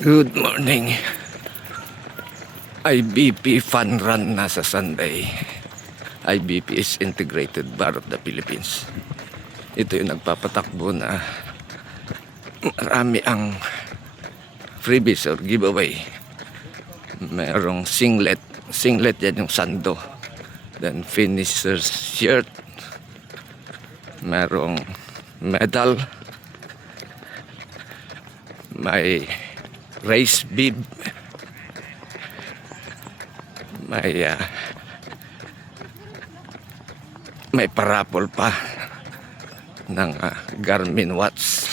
Good morning. IBP Fun Run na sa Sunday. IBP is Integrated Bar of the Philippines. Ito yung nagpapatakbo na marami ang freebies or giveaway. Merong singlet. Singlet yan yung sando. Then finisher's shirt. Merong medal. May race bib. May parapol pa ng Garmin watch.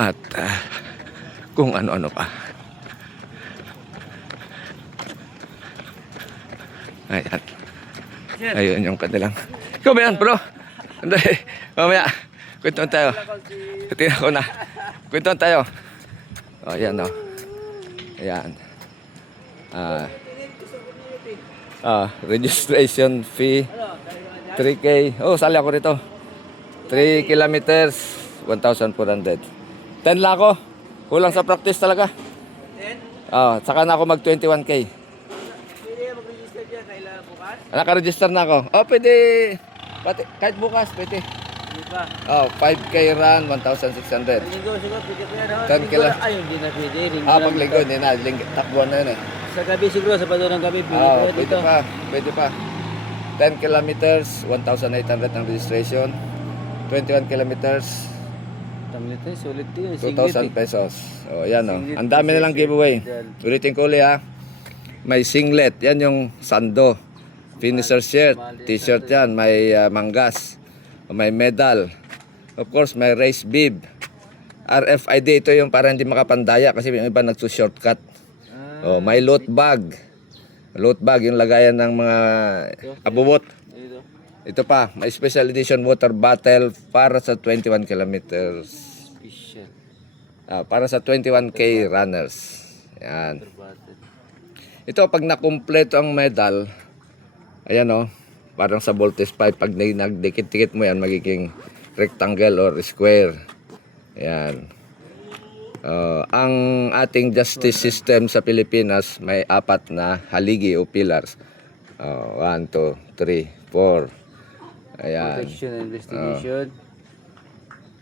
At kung ano-ano pa. Ayan. Ayun yung kanilang. Ikaw ba yan, bro? Hindi. Mamaya. Kwentuhan tayo. Tingnan ko na. Kwentuhan tayo. O, ayan o. Ayan. Registration fee 3K. Oh, sali ako rito. 3 kilometers 1,400. 10 lang ako. Kulang sa practice talaga. 10? Saka na ako mag 21K. Pwede mag-register dyan kailan bukas? Naka-register na ako. Oh, pwede. Kahit bukas, pwede. Hindi pa. 5K run, 1,600. Linggo siguro, pwede pa yan. 10 kilo. Ay, hindi na pwede. Pag linggo, hindi na. Takbuhan na yun eh. Sa gabi siguro, sa pado ng gabi, pwede Pwede pa. Pwede pa. 10 kilometers, 1,800 ang registration. 21 kilometers, Tamilito, sulit din. 2,000 pesos. O, yan o. Ang dami nilang giveaway. Ulitin ko ulit ha. May singlet. Yan yung sando. Finisher shirt. T-shirt yan. May manggas. May medal. Of course, may race bib. RFID. Ito yung para hindi makapandaya kasi yung iba nagsushortcut. May loot bag. Loot bag. Yung lagayan ng mga abubot. Ito pa, may special edition water bottle para sa 21 kilometers. Special. Para sa 21K runners. Yan. Ito, pag nakumpleto ang medal, ayan o, parang sa voltage pipe, pag nagdikit-dikit mo yan, magiging rectangle or square. Yan. Ang ating justice system sa Pilipinas, may 4 na haligi o pillars. 1, 2, 3, 4. Ayan. Protection and investigation.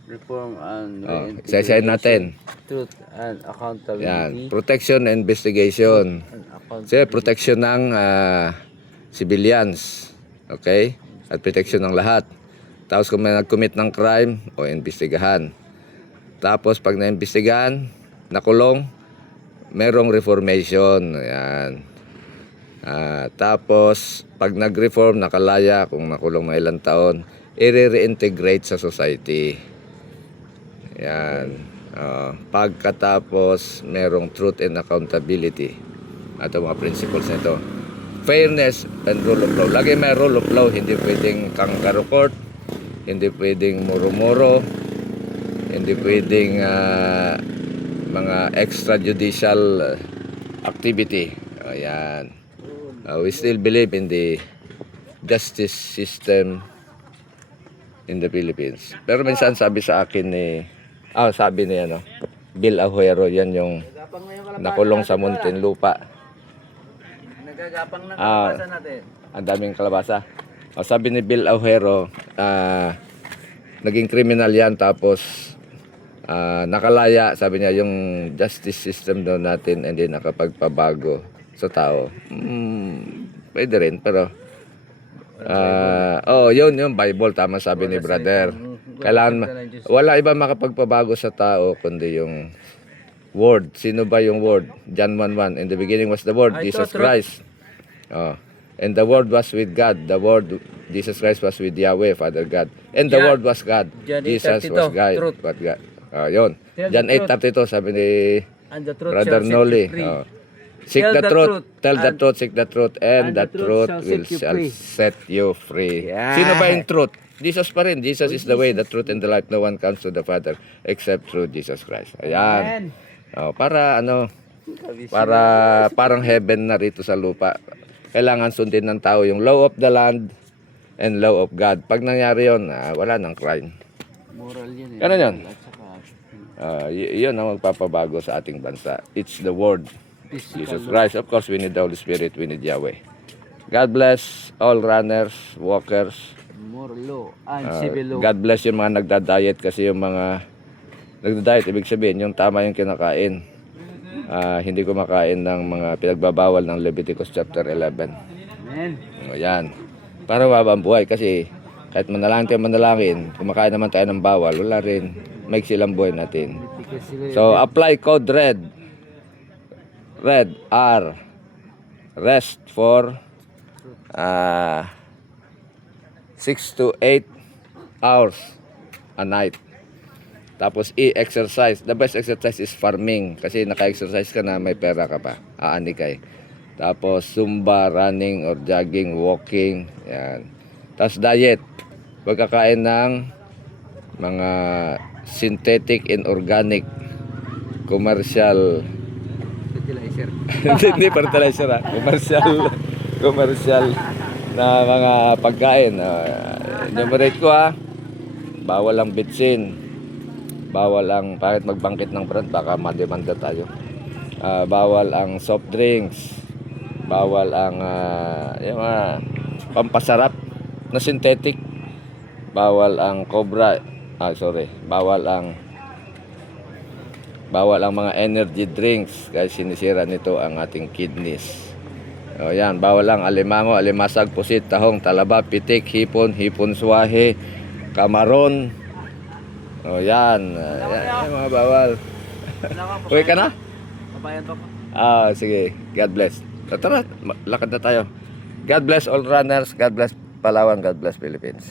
Reform and Isa-isahin natin. Truth and accountability. Yan. Protection and investigation. Kasi protection ng civilians. Okay? At protection ng lahat. Tapos kung may nag-commit ng crime, investigahan. Tapos pag na-investigahan, nakulong, merong reformation. Ayan. Tapos pag nag-reform, nakalaya, kung nakulong mga ilang taon, i-reintegrate sa society. Yan. Pagkatapos, merong truth and accountability. Ito mga principles nito. Fairness and rule of law. Lagi may rule of law. Hindi pwedeng kangaroo court. Hindi pwedeng muro-muro. Hindi pwedeng mga extrajudicial activity. Ayan. We still believe in the justice system in the Philippines. Pero minsan sabi sa akin sabi ni Bill Ajuero, yan yung nakulong sa Muntinlupa. Nagagapang ng kalabasa natin. Ang daming kalabasa. Sabi ni Bill Ajuero, naging criminal yan tapos nakalaya, sabi niya, yung justice system daw natin hindi nakapagpabago sa tao. Pwede rin, pero yun yung Bible, tama sabi ni brother. Kailangan wala iba makapagpabago sa tao kundi yung word. Sino ba yung word? John 1:1. In the beginning was the word, Jesus Christ. And the word was with God. The word Jesus Christ was with Yahweh, Father God. And the word was God. Jesus was God. But God. Yun. John 8:32 sabi ni Brother Noli. Seek the truth, tell the truth, seek the truth, and the truth shall set you free. Yeah. Sino ba yung truth? Jesus pa rin. Jesus is the way, the truth, and the life. No one comes to the Father except through Jesus Christ. Ayan. Para parang heaven na rito sa lupa. Kailangan sundin ng tao yung law of the land and law of God. Pag nangyari yun, wala nang crime. Moral yun eh. Ganun yun. At saka, Yun ang magpapabago sa ating bansa. It's the word. physical Jesus Christ. Of course, we need the Holy Spirit. We need Yahweh. God bless all runners, walkers. moral law, and civil law. God bless yung mga nagda-diet kasi yung mga nagda-diet, ibig sabihin, yung tama yung kinakain. Hindi kumakain ng mga pinagbabawal ng Leviticus chapter 11. Amen. O yan. Para mababa ang buhay kasi kahit manalangin tayo manalangin, kumakain naman tayo ng bawal, wala rin. Maiksi lang buhay natin. Because sila- So, apply code RED. RED, R. Rest for 6 to 8 hours a night. Tapos exercise. The best exercise is farming. Kasi naka-exercise ka na, may pera ka pa. Aani ka eh. Tapos zumba, running or jogging, walking. Yan. Tapos diet. Huwag kakain ng mga synthetic and organic commercial fertilizer. hindi fertilizer commercial na mga pagkain. Enumerate ko bawal ang bitsin, bawal ang kahit magbangkit ng brand baka mademanda tayo. Bawal ang soft drinks, bawal ang yung mga pampasarap na synthetic, bawal ang cobra, bawal ang mga energy drinks kasi sinisira nito ang ating kidneys. O yan, bawal ang alimango, alimasag, pusit, tahong, talaba, pitik, hipon, hipon swahe, kamaron. O yan, yan mga bawal. Uwi ka na? Papayan pa po. Sige, God bless. Tara, lakad na tayo. God bless all runners, God bless Palawan, God bless Philippines.